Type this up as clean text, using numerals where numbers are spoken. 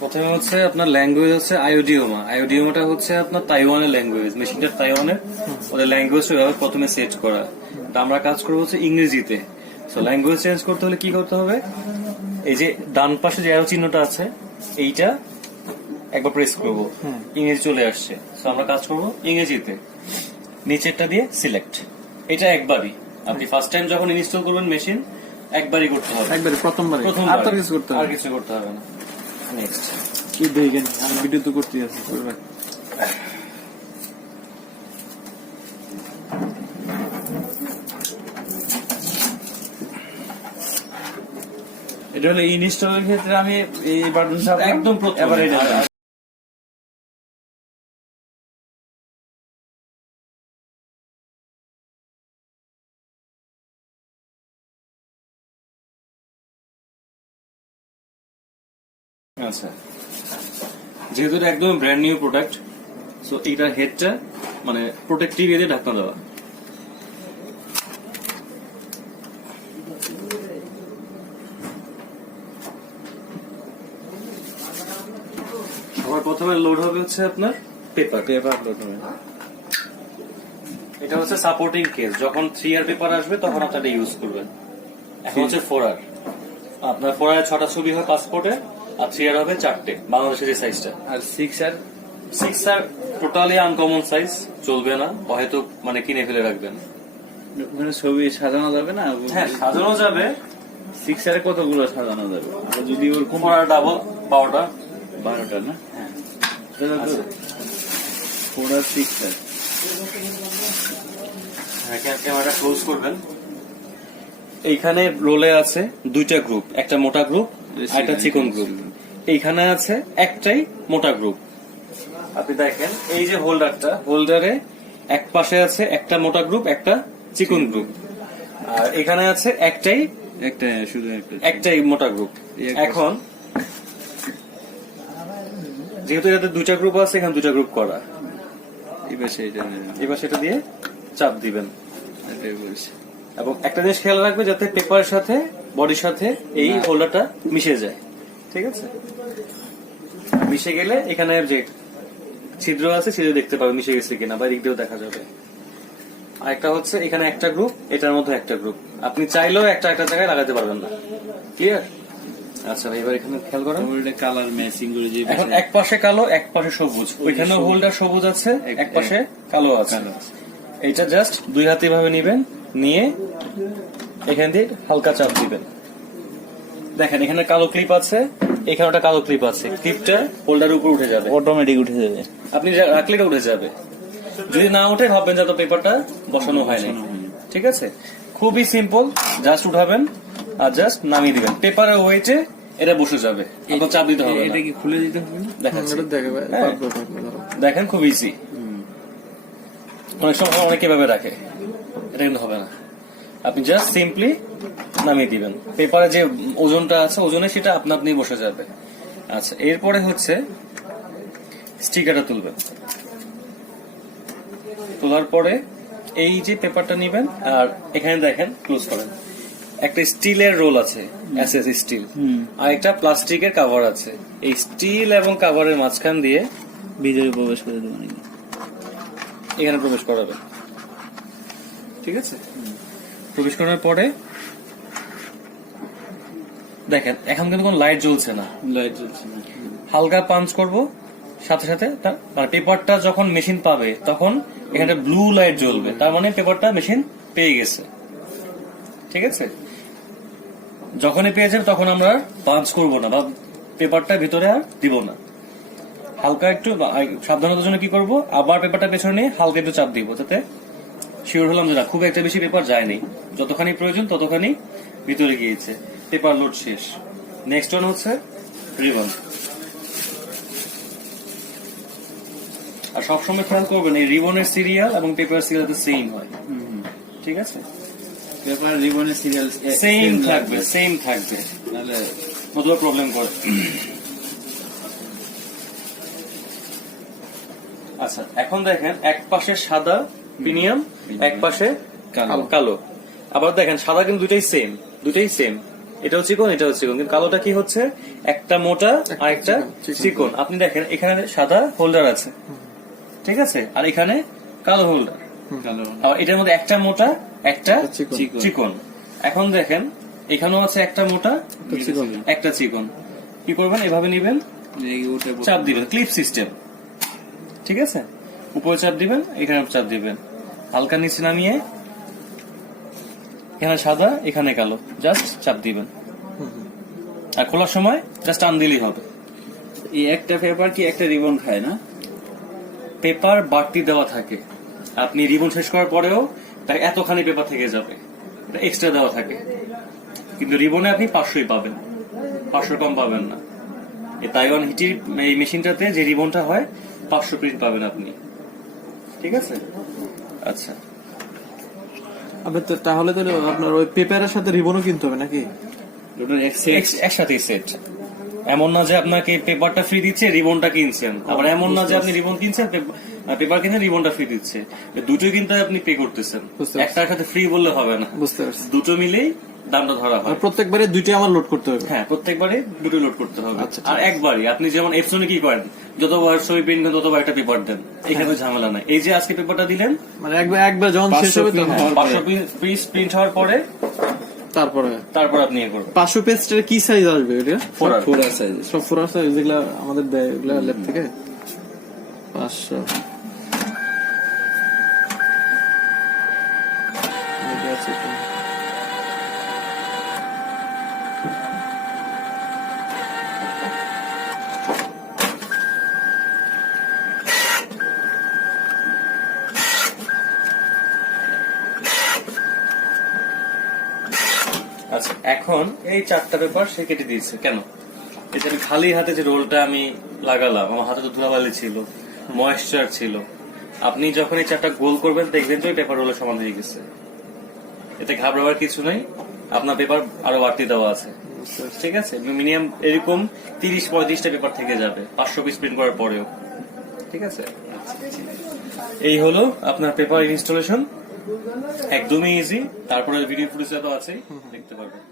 প্রথমে হচ্ছে আপনার ল্যাঙ্গুয়েজ হচ্ছে আইওডিওমা। আইওডিওমাটা হচ্ছে আপনার তাইওয়ানের ল্যাঙ্গুয়েজ, মেশিনটা তাইওয়ানের, ওদের ল্যাঙ্গুয়েজটা ওইভাবে প্রথমে সেট করা। তো আমরা কাজ করবো হচ্ছে ইংরেজিতে। সো ল্যাঙ্গুয়েজ চেঞ্জ করতে হলে কি করতে হবে, এই যে ডান পাশে যে অ্যারো চিহ্নটা আছে এইটা একবার প্রেস করবো, ইংরেজি চলে আসছে। সো আমরা কাজ করবো ইংরেজিতে, নিচেরটা দিয়ে সিলেক্ট। এটা একবারই, আপনি ফার্স্ট টাইম যখন ইনস্টল করবেন মেশিন একবারই করতে হবে, একবারে প্রথমবার আর তো কিছু করতে হবে, আর কিছু করতে হবে না। নেক্সট কি দেখেন আমি ভিডিও তো করতে আছি। এটা হলো ইনস্টলের ক্ষেত্রে আমি এই বাটন চাপ একদম প্রথম এবার এটা আচ্ছা, যেহেতু এটা একদম ব্র্যান্ড নিউ প্রোডাক্ট, সো এইটার হেডটা মানে প্রোটেক্টিভ দিয়ে ঢাকনা দেওয়া। সবার প্রথমে লোড হবে হচ্ছে আপনার পেপার লোড হবে। এটা হচ্ছে সাপোর্টিং কেস, যখন 3R পেপার আসবে তখন আপনার এটা ইউজ করবেন। এখন হচ্ছে 4R, আপনার 4R 6টা ছবি হয় পাসপোর্টে, আর 3R হবে 4টে, বাংলাদেশের যে সাইজটা। আর 6R টোটালি আনকমন সাইজ, চলবে না, হয়তো মানে কিনে ফেলে রাখবেন। ওখানে ছবি সাজানো যাবে না? হ্যাঁ, সাজানো যাবে। 6R কতগুলো সাজানো যাবে? যদি ওরকম 4R ডাবল 12টা 12টা না? হ্যাঁ। 4R 6R। ক্যামেরাটা ক্লোজ করবেন। এইখানে রোলে আছে 2টা গ্রুপ, একটা মোটা গ্রুপ আর একটা চিকন গ্রুপ। এইখানে আছে একটাই মোটা গ্রুপ। আপনি দেখেন এই যে হোল্ডারটা, হোল্ডারে এক পাশে আছে একটা মোটা গ্রুপ, একটা চিকন গ্রুপ, আর এখানে আছে একটাই মোটা গ্রুপ। এখন যেহেতু এটাতে 2টা গ্রুপ আছে, এখানে 2টা গ্রুপ করা, এবার সেটা দিয়ে চাপ দিবেন। এবং একটা জিনিস খেয়াল রাখবে যাতে পেপারের সাথে বডির সাথে এই হোল্ডারটা মিশে যায়, ঠিক আছে? মিশে গেলে এখানে যে ছিদ্র আছে ছিদ্র দেখতে পাবে মিশে গেছে কিনা, বা এদিক দিয়েও দেখা যাবে। আর একটা হচ্ছে এখানে একটা গ্রুপ, এটার মধ্যে একটা গ্রুপ, আপনি চাইলেও একটা জায়গায় লাগাতে পারবেন না। ক্লিয়ার? আচ্ছা ভাই, এবার এখানে খেয়াল করেন কালার ম্যাচিং করে যে এখন এক পাশে কালো এক পাশে সবুজ, ওইখানে হোল্ডার সবুজ আছে, এক পাশে কালো আছে। এইটা জাস্ট 2 হাতে ভাবে নিবেন, নিয়ে এখান দিয়ে হালকা চাপ দিবেন। দেখেন এখানে কালো ক্লিপ আছে, এখানে একটা কালো ক্লিপ আছে, ক্লিপটা হোল্ডারের উপর উঠে যাবে, অটোমেটিক উঠে যাবে। আপনি রাখলে এটা উঠে যাবে। যদি না উঠে ভাববেন যে পেপারটা বসানো হয়নি। ঠিক আছে, খুবই সিম্পল, জাস্ট উঠাবেন আর জাস্ট নামিয়ে দিবেন, পেপারের ওয়েটে এটা বসে যাবে, আপনার চাপ দিতে হবে। এটা কি খুলে দিতে হবে না? দেখেন খুব ইজি। অনেক সময় অনেকে ভাবে রাখে, এটা কিন্তু হবে না, আপনি জাস্ট সিম্পলি নামিয়ে দিবেন। পেপারে যে ওজনটা আছে ওজনে সেটা আপনি বসে যাবে। আচ্ছা, এরপরে হচ্ছে স্টিকারটা তুলবেন। তোলার পরে এই যে পেপারটা নিবেন, আর এখানে দেখেন ক্লোজ করেন, একটা স্টিলের রোল আছে, এসএস স্টিল, আর একটা প্লাস্টিকের কভার আছে। এই স্টিল এবং কভারের মাঝখান দিয়ে ভিতরে প্রবেশ করে দেবেন, এখানে প্রবেশ করাবেন। ঠিক আছে, প্রবেশ করার পরে দেখেন এখন কিন্তু কোনো লাইট জ্বলছে না, হালকা পাঞ্চ করব, সাথে সাথে পেপারটা যখন মেশিন পাবে তখন এখানে ব্লু লাইট জ্বলবে, তার মানে পেপারটা মেশিন পেয়ে গেছে। ঠিক আছে, যখনই পেয়ে যাবে তখন আমরা পাঞ্চ করব না বা পেপারটা ভিতরে আর দিব না। হালকা একটু সাবধানতার জন্য কি করব, আবার পেপারটা পেছনে নিয়ে হালকা একটু চাপ দিব, যাতে শিওর হলাম যে না খুব একটা বেশি পেপার যায়নি, যতখানি প্রয়োজন ততখানি ভিতরে গিয়েছে। পেপার লোড শেষ। নেক্সট ওয়ান হচ্ছে রিবন। আর সবসময় খেয়াল করবেন এই রিবনের সিরিয়াল এবং পেপার সিরিয়াল সেম হয়। ঠিক আছে, পেপার রিবনের সিরিয়াল সেম থাকবে, নাহলে কত প্রবলেম করে। আচ্ছা, এখন দেখেন এক পাশে সাদা প্রিমিয়াম, এক পাশে কালো। আবার দেখেন সাদা কিন্তু দুটাই সেম, এটাও চিকন, এটাও চিকন, কিন্তু কালোটা কি হচ্ছে একটা মোটা আর একটা চিকন। আপনি দেখেন এখানে সাদা হোল্ডার আছে, ঠিক আছে, আর এখানে কালো হোল্ডার। কালো আর এটার মধ্যে একটা মোটা একটা চিকন। চিকন। এখন দেখেন এখানেও আছে একটা মোটা একটা চিকন। কি করবেন, এভাবে নিবেন, এই ওটা চাপ দিবেন, ক্লিপ সিস্টেম, ঠিক আছে, উপরে চাপ দিবেন, এখানে চাপ দিবেন, হালকা নিচে নামিয়ে এখানে সাদা এখানে কালো, জাস্ট চাপ দিবেন, আর খোলার সময় জাস্ট টান দিলেই হবে। এই একটা পেপার কি একটা রিবন খায় না? পেপার বাড়তি দেওয়া থাকে, আপনি রিবন শেষ করার পরেও তাই এতখানি পেপার থেকে যাবে, এটা এক্সট্রা দেওয়া থাকে, কিন্তু রিবনে আপনি 500ই পাবেন, 500 কম পাবেন না। এই তাইওয়ান হিটির এই মেশিনটাতে যে রিবনটা হয় 500 প্রিন্ট পাবেন আপনি, ঠিক আছে। আচ্ছা, আপনি তো তাহলে তো আপনার ওই পেপারের সাথে রিবনও কিনতে হবে নাকি? ওটার এক সেট একসাথে সেট। এমন না যে আপনাকে পেপারটা ফ্রি দিচ্ছে রিবনটা কিনছেন, আবার এমন না যে আপনি রিবন কিনছেন পেপার কিনে রিবনটা ফ্রি দিচ্ছে, দুটোই কিন্তু আপনি পে করতেছেন, বুঝতে পারছি। একটার সাথে ফ্রি বললে হবে না, বুঝতে পারছি। দুটো মিলেই দামটা ধরা হয়। আর প্রত্যেকবারে দুইটাই আমার লোড করতে হবে। হ্যাঁ, প্রত্যেকবারে দুটো লোড করতে হবে। আচ্ছা, আর একবারই আপনি যেমন এপসনে কি করেন, যতবার ছবি প্রিন্ট করেন ততবার একটা পেপার দেন, এখানে ঝামেলা নাই। এই যে আজকে পেপারটা দিলেন, মানে একবার যখন শেষ হবে 500 তখন 500 পিস প্রিন্ট হওয়ার পরে তারপরে তারপর আপনি ইয়ে করবেন। 500 পেজটার কি সাইজ আসবে এটা? 4R। 4R size. সব 4R সাইজ যেগুলা আমাদের দেয় এগুলা ল্যাব থেকে 500 এটা আছে তো। আচ্ছা, এখন এই 4টা পেপার সে কেটে দিয়েছে কেন? এই যে আমি খালি হাতে যে রোলটা আমি লাগালাম, আমার হাতে তো ধুলাবালি ছিল, ময়েশ্চার ছিল। আপনি যখন এই 4টা গোল করবেন দেখবেন যে ওই পেপার রোলের সমান হয়ে গেছে। এতে ঘাবড়াবার কিছু নেই, আপনার পেপার আরো বাড়তি দেওয়া আছে, ঠিক আছে। মিনিমাম এরকম 30-35টা পেপার থেকে যাবে 500 পিস প্রিন্ট করার পরেও, ঠিক আছে। এই হলো আপনার পেপার ইনস্টলেশন, একদমই ইজি। তারপরে ভিডিও ফুটেজ তো আছেই, দেখতে পারবেন।